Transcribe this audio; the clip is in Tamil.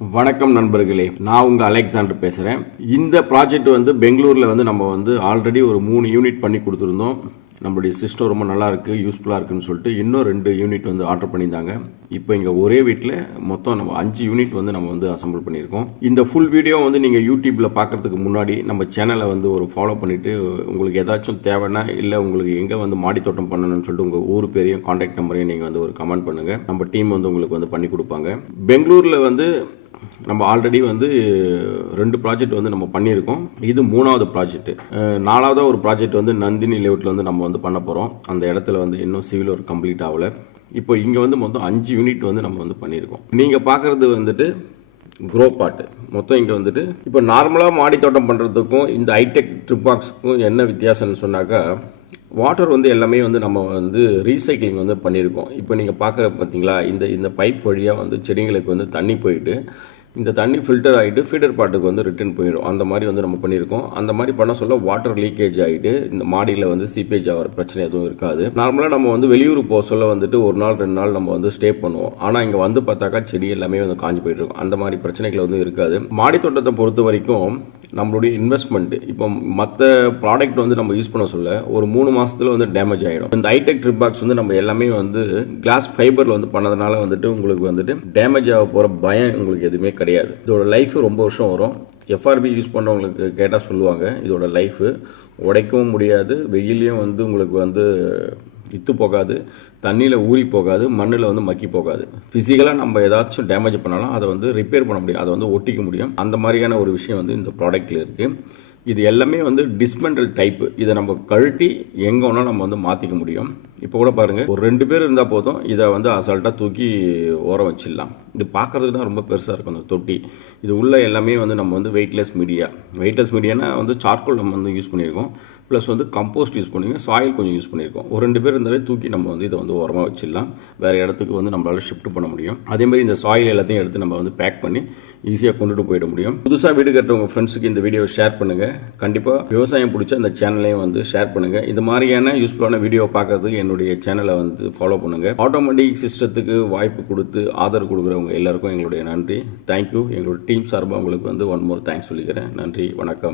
வணக்கம் நண்பர்களே. நான் உங்கள் அலெக்சாண்டர் பேசுகிறேன் இந்த ப்ராஜெக்ட் வந்து பெங்களூரில் வந்து நம்ம வந்து ஆல்ரெடி ஒரு மூணு யூனிட் பண்ணி கொடுத்துருந்தோம். நம்மளுடைய சிஸ்டம் ரொம்ப நல்லாயிருக்கு யூஸ்ஃபுல்லாக இருக்குன்னு சொல்லிட்டு இன்னும் ரெண்டு யூனிட் வந்து ஆர்டர் பண்ணியிருந்தாங்க. இப்போ இங்கே ஒரே வீட்டில் மொத்தம் நம்ம அஞ்சு யூனிட் வந்து நம்ம வந்து அசம்பிள் பண்ணியிருக்கோம். இந்த ஃபுல் வீடியோ வந்து நீங்கள் யூடியூப்பில் பார்க்கறதுக்கு முன்னாடி நம்ம சேனலை வந்து ஒரு ஃபாலோ பண்ணிவிட்டு உங்களுக்கு ஏதாச்சும் தேவைன்னா இல்லை உங்களுக்கு எங்கே வந்து மாடி தோட்டம் பண்ணணும்னு சொல்லிட்டு உங்கள் ஊர் பேரையும் காண்டாக்ட் நம்பரையும் நீங்கள் வந்து ஒரு கமெண்ட் பண்ணுங்கள் நம்ம டீம் வந்து உங்களுக்கு வந்து பண்ணி கொடுப்பாங்க. பெங்களூரில் வந்து நம்ம ஆல்ரெடி வந்து ரெண்டு ப்ராஜெக்ட் வந்து நம்ம பண்ணியிருக்கோம். இது மூணாவது ப்ராஜெக்ட் நாலாவது ஒரு ப்ராஜெக்ட் வந்து நந்தினி லேவுட்டில் வந்து நம்ம வந்து பண்ண போகிறோம் அந்த இடத்துல வந்து இன்னும் சிவில் ஒர்க் கம்ப்ளீட் ஆகல. இப்போ இங்கே வந்து மொத்தம் அஞ்சு யூனிட் வந்து நம்ம வந்து பண்ணியிருக்கோம். நீங்கள் பார்க்குறது வந்துட்டு க்ரோ பாட்டு மொத்தம் இங்கே வந்துட்டு இப்போ நார்மலாக மாடி தோட்டம் பண்ணுறதுக்கும் இந்த ஹைடெக் ட்ரிப் பாக்ஸுக்கும் என்ன வித்தியாசம்னு சொன்னாக்கா வாட்டர் வந்து எல்லாமே வந்து நம்ம வந்து ரீசைக்ளிங் வந்து பண்ணியிருக்கோம். இப்போ நீங்கள் பார்க்குற பார்த்தீங்களா இந்த இந்த பைப் வழியாக வந்து செடிங்களுக்கு வந்து தண்ணி போயிட்டு இந்த தண்ணி ஃபில்டர் ஆகிட்டு ஃபீடர் பாட்டுக்கு வந்து ரிட்டர்ன் போயிடும் அந்த மாதிரி வந்து நம்ம பண்ணியிருக்கோம். அந்த மாதிரி பண்ண சொல்ல வாட்டர் லீக்கேஜ் ஆகிட்டு இந்த மாடியில் வந்து சீப்பேஜ் ஆகிற பிரச்சனை எதுவும் இருக்காது. நார்மலாக நம்ம வந்து வெளியூர் போக சொல்ல வந்துட்டு ஒரு நாள் ரெண்டு நாள் நம்ம வந்து ஸ்டே பண்ணுவோம். ஆனால் இங்கே வந்து பார்த்தாக்கா செடி எல்லாமே வந்து காஞ்சி போயிட்டு இருக்கும். அந்த மாதிரி பிரச்சனைகள் வந்து இருக்காது. மாடி தோட்டத்தை பொறுத்த வரைக்கும் நம்மளுடைய இன்வெஸ்ட்மெண்ட் இப்போ மற்ற ப்ராடக்ட் வந்து நம்ம யூஸ் பண்ண சொல்ல ஒரு மூணு மாதத்தில் வந்து டேமேஜ் ஆகிடும் இந்த ஹைடெக் ட்ரிப் பாக்ஸ் வந்து நம்ம எல்லாமே வந்து கிளாஸ் ஃபைபரில் வந்து பண்ணதுனால வந்துட்டு உங்களுக்கு வந்துட்டு டேமேஜ் ஆக போகிற பயம் உங்களுக்கு எதுவுமே கிடையாது. கிடையாது. இதோட லைஃப் ரொம்ப வருஷம் வரும். எஃப்ஆர்பி யூஸ் பண்ணுறவங்களுக்கு கேட்டால் சொல்லுவாங்க இதோட லைஃபு உடைக்கவும் முடியாது வெயிலையும் வந்து உங்களுக்கு வந்து இத்து போகாது தண்ணியில் ஊறி போகாது மண்ணில் வந்து மக்கி போகாது. ஃபிசிக்கலாக நம்ம ஏதாச்சும் டேமேஜ் பண்ணாலும் அதை வந்து ரிப்பேர் பண்ண முடியும். அதை வந்து ஒட்டிக்க முடியும். அந்த மாதிரியான ஒரு விஷயம் வந்து இந்த ப்ராடக்ட்டில் இருக்குது இது எல்லாமே வந்து டிஸ்மெண்டல் டைப்பு இதை நம்ம கழட்டி எங்கே வேணால் நம்ம வந்து மாற்றிக்க முடியும். இப்போ கூட பாருங்கள் ஒரு ரெண்டு பேர் இருந்தால் போதும் இதை வந்து அசால்ட்டாக தூக்கி ஓரம் வச்சிடலாம். இது பார்க்கறதுக்கு தான் ரொம்ப பெருசாக இருக்கும் அந்த தொட்டி. இது உள்ளே எல்லாமே வந்து நம்ம வந்து வெயிட்லெஸ் மீடியா வெயிட்லெஸ் மீடியானா வந்து சார்கோல் நம்ம வந்து யூஸ் பண்ணியிருக்கோம். ப்ளஸ் வந்து கம்போஸ்ட் யூஸ் பண்ணியிருக்கோம் சாயில் கொஞ்சம் யூஸ் பண்ணியிருக்கோம். ஒரு ரெண்டு பேர் இருந்தாலே தூக்கி நம்ம வந்து இதை வந்து ஓரமாக வச்சிடலாம். வேறு இடத்துக்கு வந்து நம்மளால் ஷிஃப்ட் பண்ண முடியும். அதேமாதிரி இந்த சாயில் எல்லாத்தையும் எடுத்து நம்ம வந்து பேக் பண்ணி ஈஸியாக கொண்டுட்டு போயிட முடியும். புதுசாக வீடு கட்டுறவங்க ஃப்ரெண்ட்ஸுக்கு இந்த வீடியோவை ஷேர் பண்ணுங்கள் கண்டிப்பாக விவசாயம் பிடிச்ச அந்த சேனலையும் வந்து ஷேர் பண்ணுங்கள் இந்த மாதிரியான யூஸ்ஃபுல்லான வீடியோ பார்க்கறதுக்கு என்னுடைய சேனலை வந்து ஃபாலோ பண்ணுங்கள் ஆட்டோமேட்டிக் சிஸ்டத்துக்கு வாய்ப்பு கொடுத்து ஆதரவு கொடுக்குறவங்க எல்லாருக்கும் எங்களுடைய நன்றி. தேங்க்யூ எங்களோட டீம் சார்பாக உங்களுக்கு வந்து ஒன் மோர் தேங்க்ஸ் சொல்லிக்கிறேன். நன்றி. வணக்கம்.